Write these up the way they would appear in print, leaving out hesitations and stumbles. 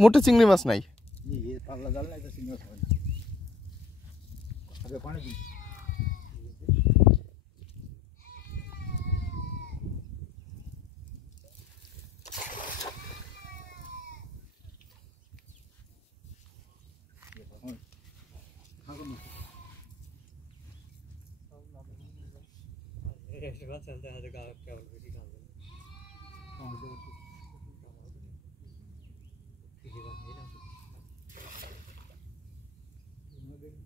মোটে চিংড়ি মাছ নাই। পাল্লা জাল নাই তো চিংড়ি মাছ হবে না। আগে পানি দিন। चलता है क्या क्या बोल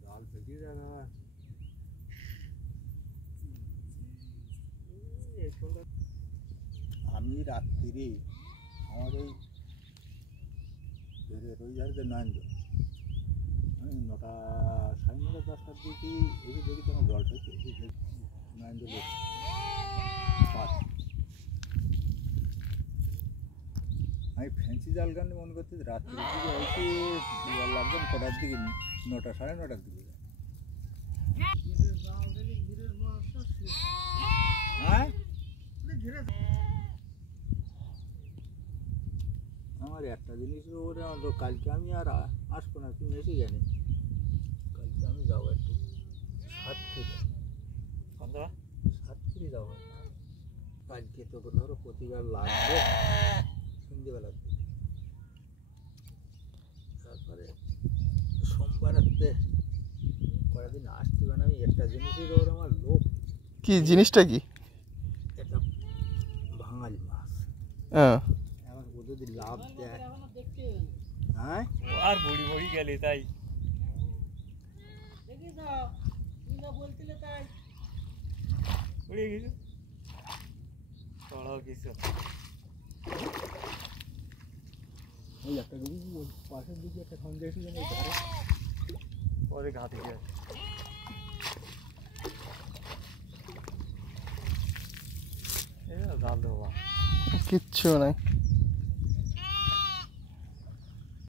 दाल फेंकी जाएगा। আমি রাত্রি আমার ওই রোজগারকে নয়ন আমি 9টা 9:30 10টার দিকে এসে দেখি তোমার জল থেকে নয়ন আমি ফ্যান্সি জাল গান মনে করছি রাত্রির দিকে হয়েছে জল লাগবেন কটার দিকে 9টা 9:30টার দিকে। হ্যাঁ আমার একটা জিনিস ওরে কালকে আমি আর আসবো না, তুমি এসে জানি কালকে আমি যাবো একটু সাতক্ষীরি যাবো। কালকে তো ধরো প্রতিবার লাগবে সন্ধ্যেবেলার দিকে, তারপরে সোমবার রাতে কয়েকদিন আসতে পারে। আমি একটা জিনিসের ওর আমার লোক। কি জিনিসটা কি? এটা ভাঙালি মাছ। হ্যাঁ এখন ও যদি লাভ দেয়। হ্যাঁ আর বুড়ি বুড়ি গেলে তাই উড়ে গেছে চড়াও কিছু ওই একটা জিনিস পাশের দিকে একটা সন্ধ্যে এসে যেন পরে ঘা থেকে জাল দেবো কিচ্ছু নাই।